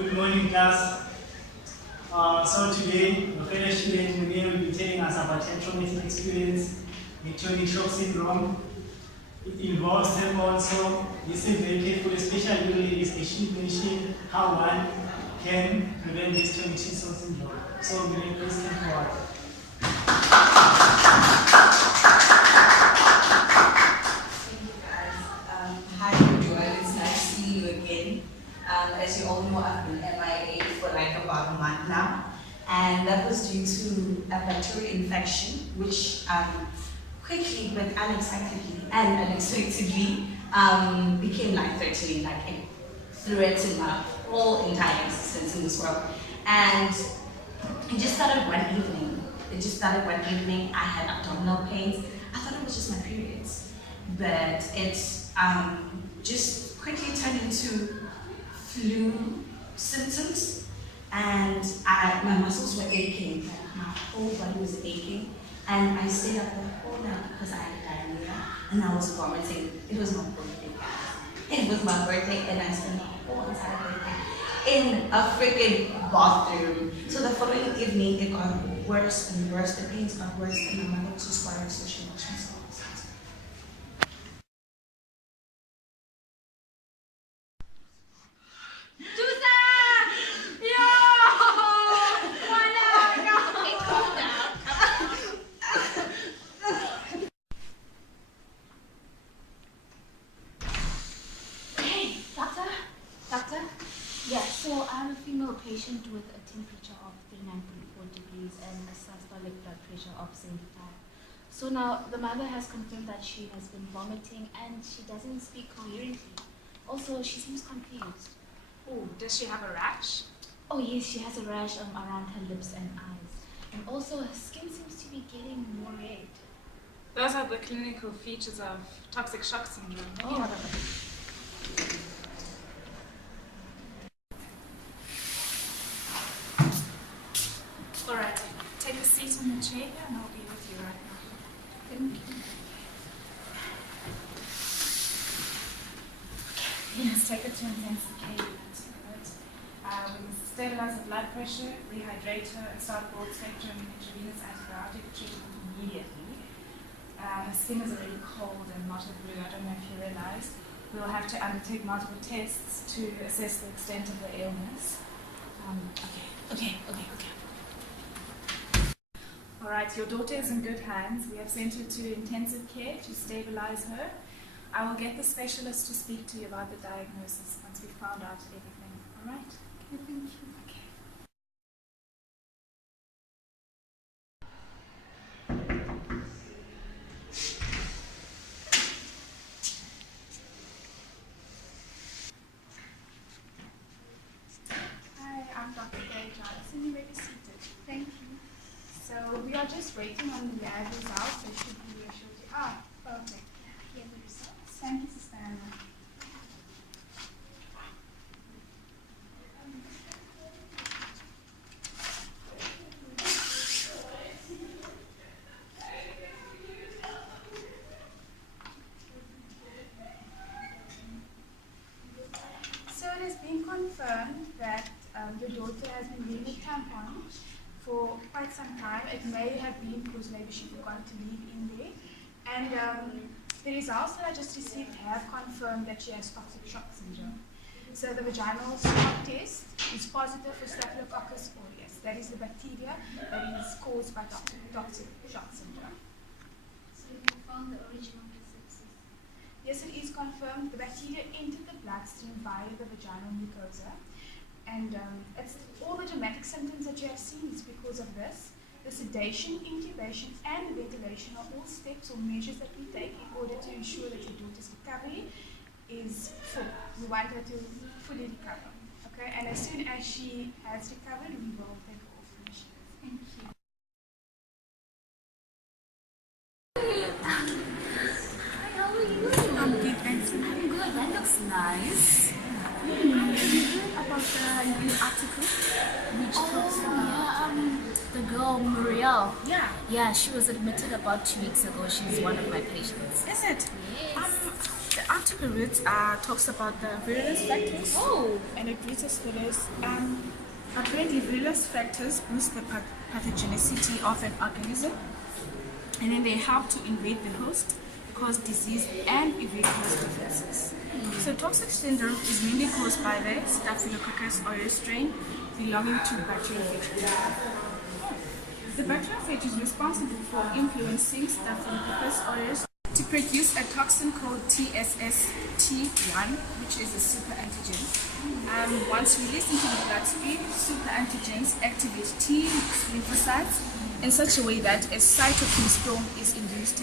Good morning, class. So today, the fellow student will be telling us about a traumatic experience, electronic shock syndrome. It involves them also. Listen very carefully, especially when it is a sheet mention how one can prevent this traumatic shock syndrome. So, Millie, please come forward. Hi everyone, it's nice seeing you again. As you all know, I've been MIA for like about a month now, and that was due to a bacterial infection, which quickly but unexpectedly became life-threatening, like it threatened my whole entire existence in this world. And it just started one evening. I had abdominal pains. I thought it was just my periods, but it's just quickly turned into flu symptoms, and my muscles were aching, like my whole body was aching, and I stayed up the whole night because I had diarrhea and I was vomiting. It was my birthday, guys. It was my birthday, and I spent the whole entire birthday in a freaking bathroom. So the following evening, it got worse and worse. The pains got worse, and my mother was just worried, so she watched me so. Doctor? Yeah, so I'm a female patient with a temperature of 39.4 degrees and a systolic blood pressure of 75. So now the mother has confirmed that she has been vomiting and she doesn't speak coherently. Also, she seems confused. Oh, does she have a rash? Oh yes, she has a rash around her lips and eyes. And also her skin seems to be getting more red. Those are the clinical features of toxic shock syndrome. Oh. Alright, take a seat in the chair here and I'll be with you right now. Thank you. Let's take her to intensive care unit. Right? We stabilize the blood pressure, rehydrate her, and start broad spectrum intravenous antibiotic treatment immediately. Her skin is already cold and not a blue, I don't know if you realize. We'll have to undertake multiple tests to assess the extent of the illness. Okay. Alright, your daughter is in good hands. We have sent her to intensive care to stabilize her. I will get the specialist to speak to you about the diagnosis once we've found out everything. Alright? Thank you. Okay. Hi, I'm Dr. Gray Johnson. You may be seated. Thank you. So we are just waiting on the lab results. They should be here shortly. Perfect. Here are the results. Thank you, Sister Anna. So it has been confirmed that your daughter has been wearing a tampon for quite some time. It may have been because maybe she forgot to leave in there. And the results that I just received have confirmed that she has toxic shock syndrome. So the vaginal swab test is positive for Staphylococcus aureus. That is the bacteria that is caused by toxic shock syndrome. So you found the origin of the sepsis? Yes, it is confirmed. The bacteria entered the bloodstream via the vaginal mucosa. And it's all the dramatic symptoms that you have seen is because of this. The sedation, intubation, and the ventilation are all steps or measures that we take in order to ensure that your daughter's recovery is full. We want her to fully recover. Okay, and as soon as she has recovered, we will take her off the machine. Thank you. Hi, how are you? I'm good, thanks. I'm good. That looks nice. you heard about the new article which talks about the girl Muriel? Yeah, she was admitted about 2 weeks ago. She's one of my patients. Is it? Yes. The article reads, talks about the virulence factors. And it reads as follows. Apparently, virulence factors boost the pathogenicity of an organism, and then they help to invade the host, cause disease, and evade host defenses. So toxic syndrome is mainly caused by the Staphylococcus aureus strain belonging to bacteriophage. The bacteriophage is responsible for influencing Staphylococcus aureus to produce a toxin called TSST1, which is a super antigen. Once released into the bloodstream, super antigens activate T lymphocytes in such a way that a cytokine storm is induced.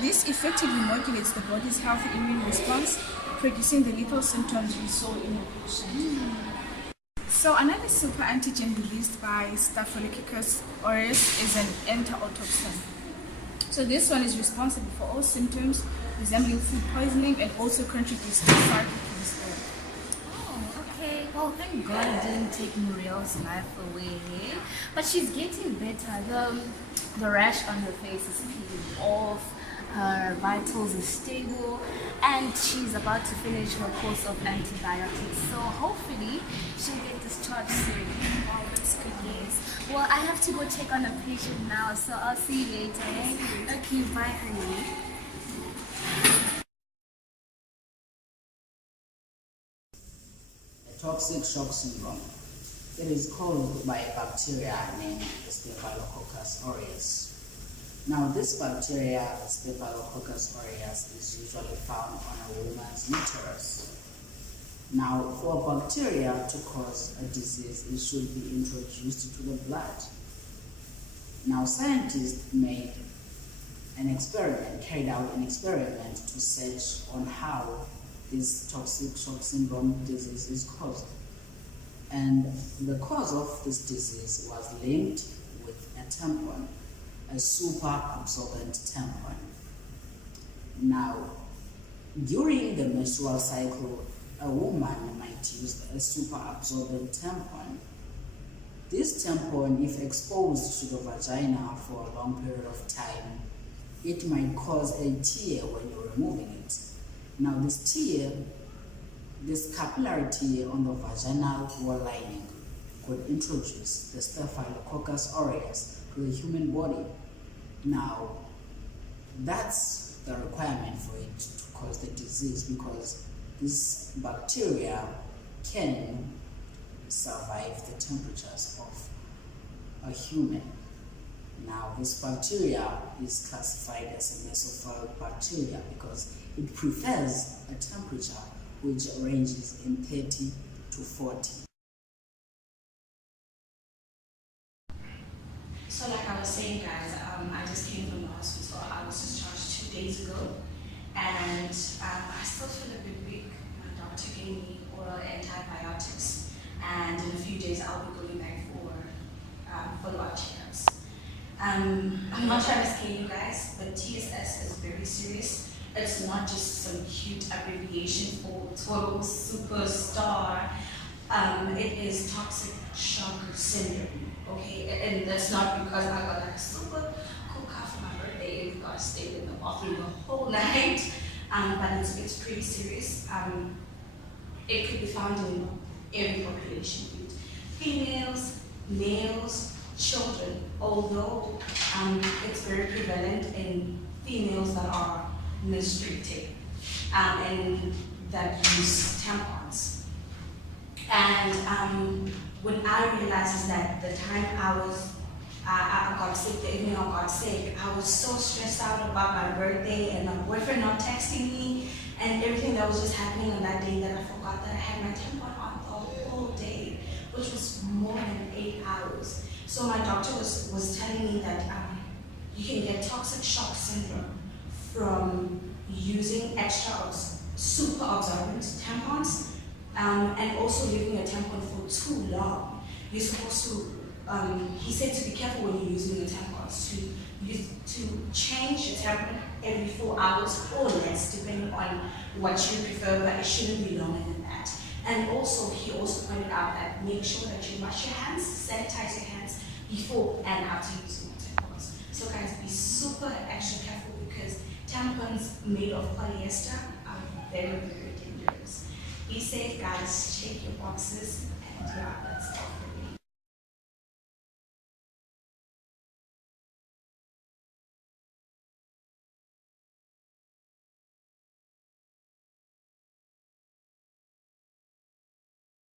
This effectively modulates the body's healthy immune response, producing the lethal symptoms we saw in the patient. So another super antigen released by Staphylococcus aureus is an enterotoxin. So this one is responsible for all symptoms resembling food poisoning and also contributes to cytokine storm. Oh, okay. Well, thank God it didn't take Muriel's life away. But she's getting better. The rash on her face is peeling off. Her vitals are stable, and she's about to finish her course of antibiotics. So hopefully she'll get discharged soon. Wow, that's good news. Well, I have to go check on a patient now, so I'll see you later. Okay, bye, honey. Toxic shock syndrome. It is caused by a bacteria named Staphylococcus aureus. Now, this bacteria, the Staphylococcus aureus, is usually found on a woman's uterus. Now, for a bacteria to cause a disease, it should be introduced to the blood. Now, scientists carried out an experiment to search on how this toxic shock syndrome disease is caused. And the cause of this disease was linked with a tampon, a super absorbent tampon. Now, during the menstrual cycle, a woman might use a super absorbent tampon. This tampon, if exposed to the vagina for a long period of time, it might cause a tear when you're removing it. Now, this tear, this capillary tear on the vaginal wall lining could introduce the Staphylococcus aureus to the human body. Now, that's the requirement for it to cause the disease, because this bacteria can survive the temperatures of a human. Now, this bacteria is classified as a mesophilic bacteria because it prefers a temperature which ranges in 30 to 40. So like I was saying, guys, I just came from the hospital. I was discharged 2 days ago, and I still feel a bit weak. My doctor gave me oral antibiotics, and in a few days I'll be going back for follow-up checkups. I'm not trying to scare you guys, but TSS is very serious. It's not just some cute abbreviation for total superstar. It is toxic shock syndrome. Okay, and that's not because I got like a super cool car for my birthday and I stayed in the bathroom the whole night. But it's pretty serious. It could be found in every population group: females, males, children. Although it's very prevalent in females that are menstruating and that use tampons. And when I realized is that the time I got sick, the evening I got sick, I was so stressed out about my birthday and my boyfriend not texting me and everything that was just happening on that day, that I forgot that I had my tampon on the whole day, which was more than 8 hours. So my doctor was telling me that you can get toxic shock syndrome from using super absorbent tampons and also leaving your tampon for too long. You're supposed to he said to be careful when you're using the tampons, to change your tampon every 4 hours or less, depending on what you prefer, but it shouldn't be longer than that. And also, he also pointed out that make sure that you wash your hands, sanitize your hands before and after using the tampons. So guys, be super extra careful because tampons made of polyester are very, very dangerous. Be safe, guys. Check your boxes, and yeah.